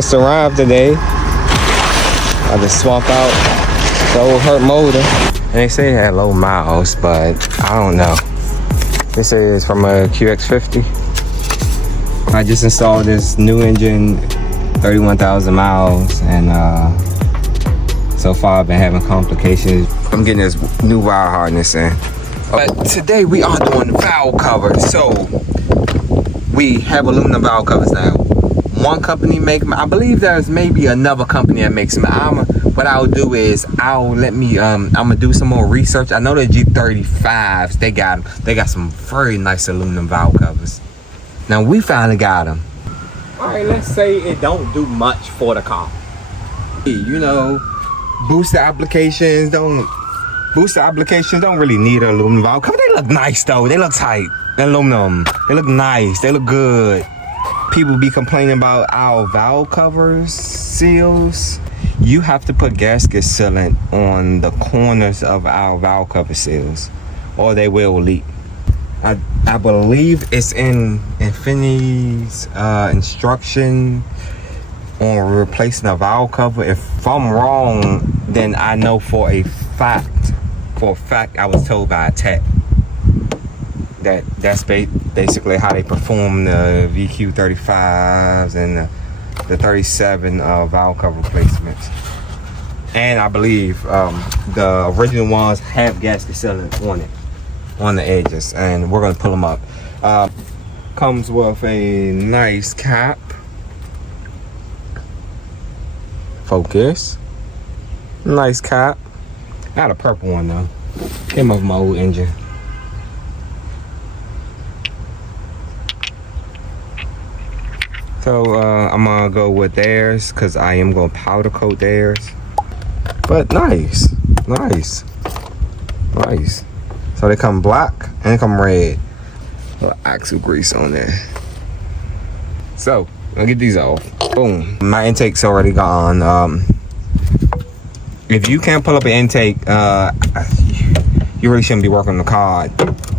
Just arrived today. I just swap out the old hurt motor. And they say it had low miles, but I don't know. They say it's from a QX50. I just installed this new engine, 31,000 miles, and so far I've been having complications. I'm getting this new wire harness in. But today we are doing valve covers. So we have aluminum valve covers now. One company make them. I believe there's maybe another company that makes them. What I'll do is I'm gonna do some more research. I know the G37s, they got some very nice aluminum valve covers. Now we finally got them. All right, let's say it don't do much for the car. You know, booster applications don't really need an aluminum valve cover. They look nice though. They look tight. They're aluminum. They look nice. They look good. People be complaining about our valve covers seals. You have to put gasket sealant on the corners of our valve cover seals, or they will leak. I believe it's in Infiniti's instruction on replacing a valve cover. If I'm wrong, then I know for a fact I was told by a tech that that's basically how they perform the VQ35s and the 37 valve cover replacements. And I believe the original ones have gasket sealant on the edges, and we're gonna pull them up. Comes with a nice cap. Focus. Nice cap. Not a purple one though. Came off my old engine. So I'm gonna go with theirs because I am gonna powder coat theirs. But nice. So they come black and they come red. A little axle grease on there. So I'll get these off. Boom. My intake's already gone. If you can't pull up an intake, you really shouldn't be working on the car.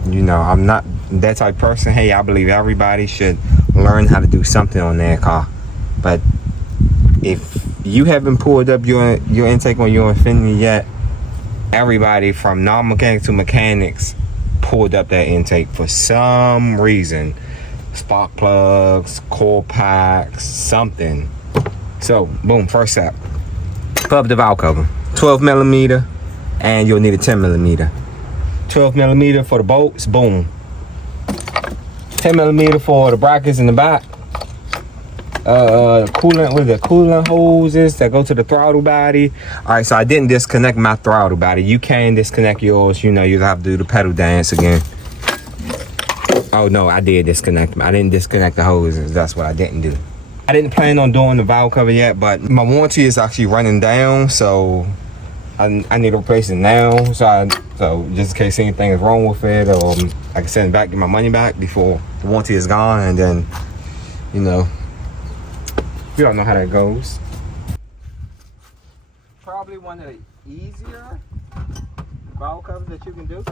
You know, I'm not that type of person. Hey, I believe everybody should learn how to do something on their car. But if you haven't pulled up your intake on your Infiniti yet, everybody from non-mechanics to mechanics pulled up that intake for some reason. Spark plugs, coil packs, something. So boom, first step, pull up the valve cover. 12 millimeter, and you'll need a 10 millimeter. 12 millimeter for the bolts, boom. 10 millimeter for the brackets in the back. Coolant hoses that go to the throttle body. All right, so I didn't disconnect my throttle body. You can disconnect yours. You know, you have to do the pedal dance again. Oh no, I did disconnect them. I didn't disconnect the hoses. That's what I didn't do. I didn't plan on doing the valve cover yet, but my warranty is actually running down, so I need to replace it now. So just in case anything is wrong with it, or I can send it back, get my money back before the warranty is gone, and then, you know, you don't know how that goes. Probably one of the easier valve covers that you can do.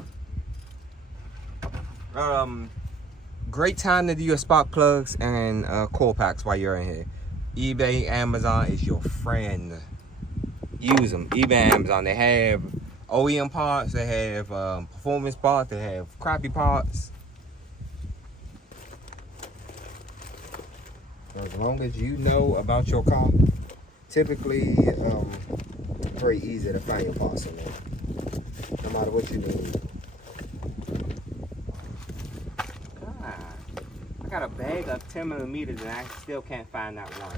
Great time to do your spark plugs and coil packs while you're in here. eBay, Amazon is your friend. Use them. eBay, Amazon, they have OEM parts, they have performance parts, they have crappy parts. So as long as you know about your car, typically very easy to find your parts in there, no matter what you need. I got a bag of 10 millimeters and I still can't find that one.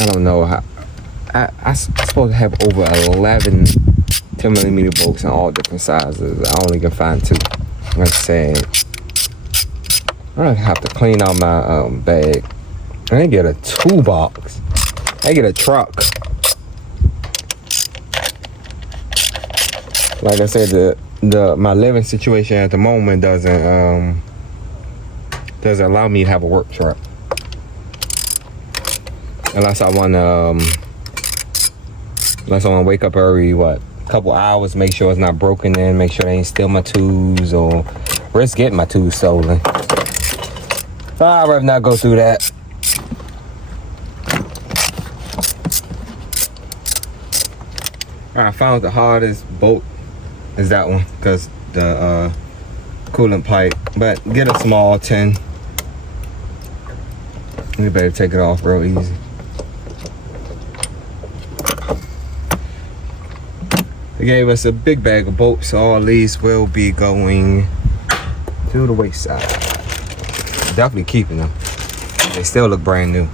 I don't know how. I'm supposed to have over 11 10 millimeter bolts in all different sizes. I only can find 2. Like I said, I'm gonna have to clean out my bag. I didn't get a toolbox. I get a truck. Like I said, my living situation at the moment doesn't allow me to have a work truck, unless I want to Unless I want to wake up every, couple hours, make sure it's not broken in, make sure they ain't steal my tools or risk getting my tools stolen. I'd rather not go through that. I found the hardest bolt is that one, because the coolant pipe. But get a small 10. You better take it off real easy. They gave us a big bag of bolts, so all these will be going to the wayside. Definitely keeping them. They still look brand new.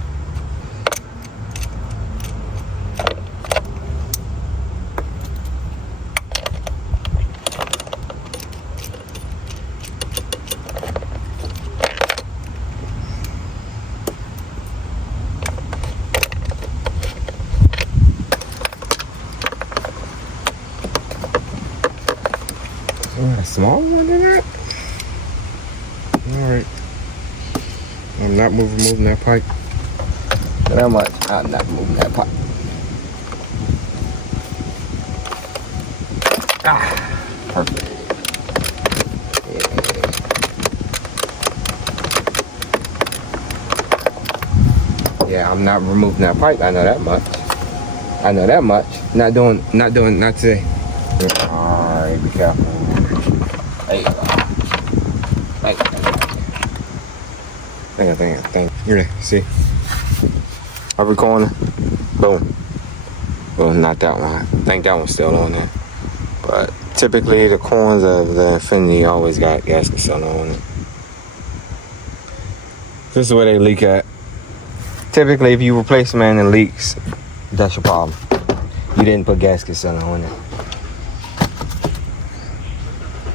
A small one than that? Alright. I'm not moving that pipe. That much. I'm not moving that pipe. Ah, perfect. Yeah, I'm not removing that pipe. I know that much. Not today. Alright, be careful. There you go. Thank you. Here, see? Every corner. Boom. Well, not that one. I think that one's still on there. But typically the corners of the Infiniti always got gasket sealer on it. This is where they leak at. Typically if you replace them and it leaks, that's your problem. You didn't put gasket sealer on it.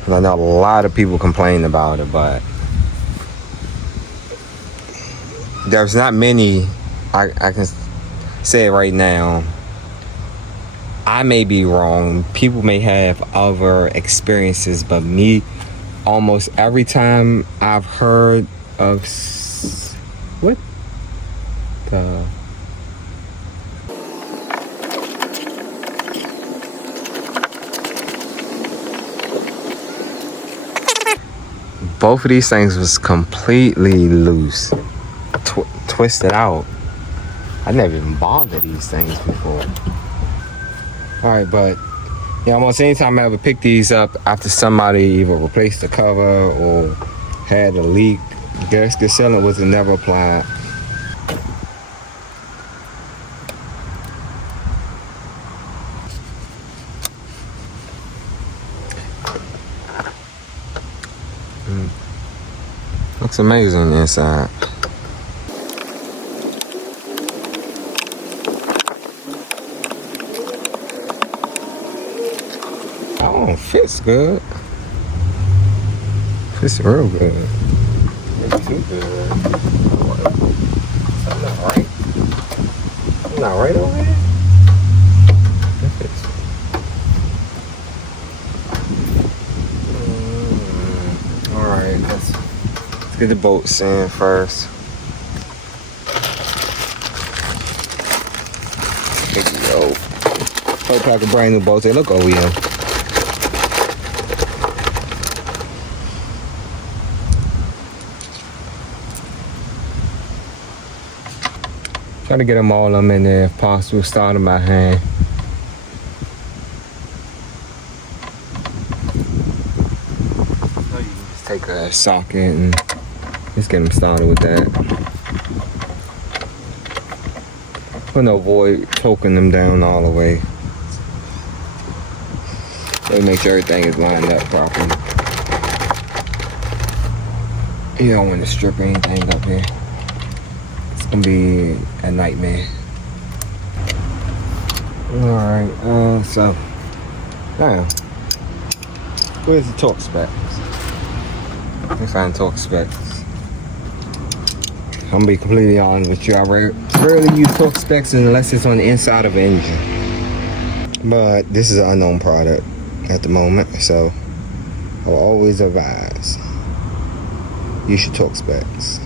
I know a lot of people complain about it, but there's not many. I can say it right now. I may be wrong. People may have other experiences, but me, almost every time I've heard of what the. Both of these things was completely loose, twisted out. I never even bothered these things before. All right, but yeah, almost anytime I ever pick these up after somebody either replaced the cover or had a leak, gasket sealant was never applied. Looks amazing inside. Oh, fits good. Fits real good. It's too good. Something not right. Something not right over here. It fits. All right, let's get the bolts in first. There we go. Whole pack of brand new bolts. They look OEM. Try to get them all in there if possible. Start them by hand. So you can just take a socket and just get them started with that. Want to avoid choking them down all the way. So make sure everything is lined up properly. You don't want to strip anything up here. It's gonna be a nightmare. Alright, so now where's the torque specs? Let me find torque specs. I'm gonna be completely honest with you. I rarely use torque specs unless it's on the inside of an engine. But this is an unknown product at the moment, so I will always advise use your torque specs.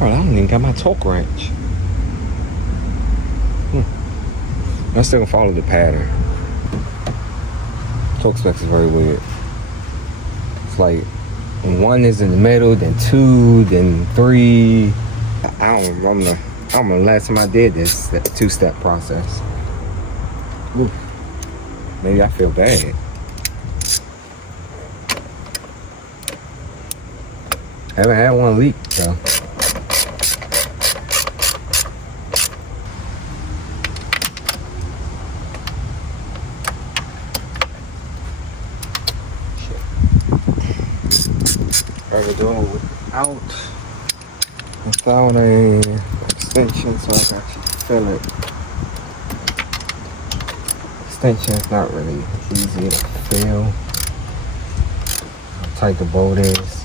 Oh, I don't even got my torque wrench. I still gonna follow the pattern. Torque specs is very weird. It's like 1 is in the middle, then 2, then 3. I don't remember last time I did this, that 2-step process. Ooh. Maybe I feel bad. Haven't had one leak, so. Rather do it without a extension, so I can actually feel it. Extension is not really easy to feel. How tight the bolt is.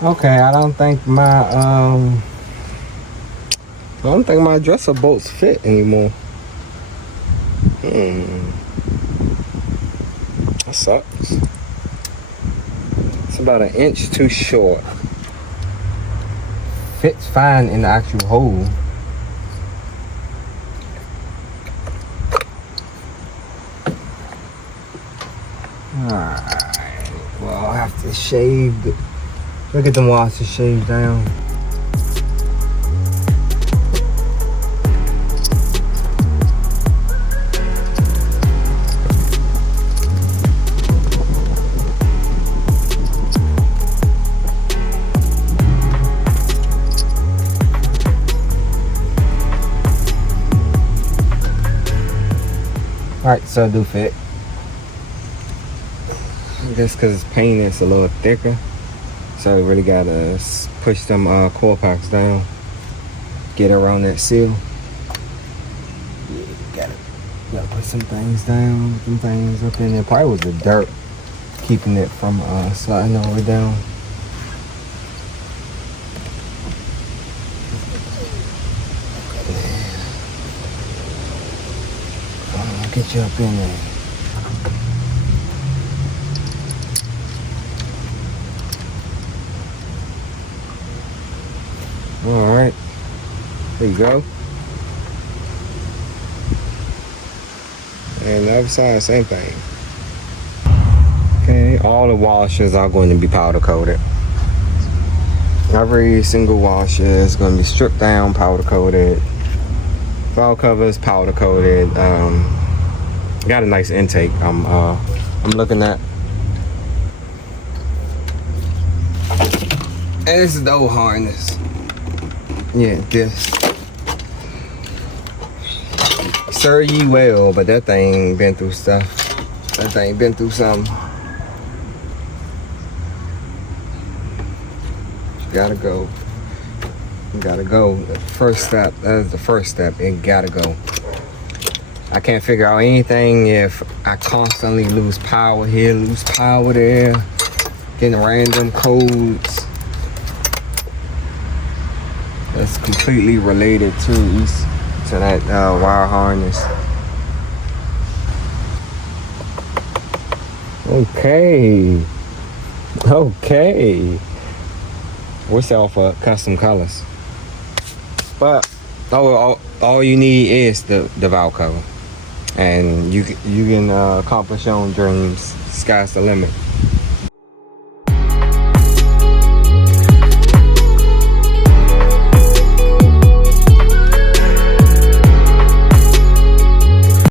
Okay, I don't think my dresser bolts fit anymore. That sucks. It's about 1 inch too short. Fits fine in the actual hole. Alright, well, I'll have to shave the. Look at them wires to shave down. Alright, so it do fit. Just because it's painted, it's a little thicker. So we really gotta push them coil packs down, get around that seal. Yeah, gotta put some things down, some things up in there. Probably was the dirt keeping it from sliding all the way down. I'll get you up in there. All right, there you go. And the other side, same thing. Okay, all the washers are going to be powder coated. Every single washer is going to be stripped down, powder coated. Valve covers, powder coated. Got a nice intake. I'm looking at. And this is the old harness. Yeah, this. Sir ye well, but that thing been through stuff. That thing been through something. Gotta go. Gotta go. The first step. That is the first step. It gotta go. I can't figure out anything if I constantly lose power here, lose power there, getting random codes. That's completely related to that wire harness. Okay. We're selling for custom colors, but all you need is the valve cover, and you can accomplish your own dreams. Sky's the limit.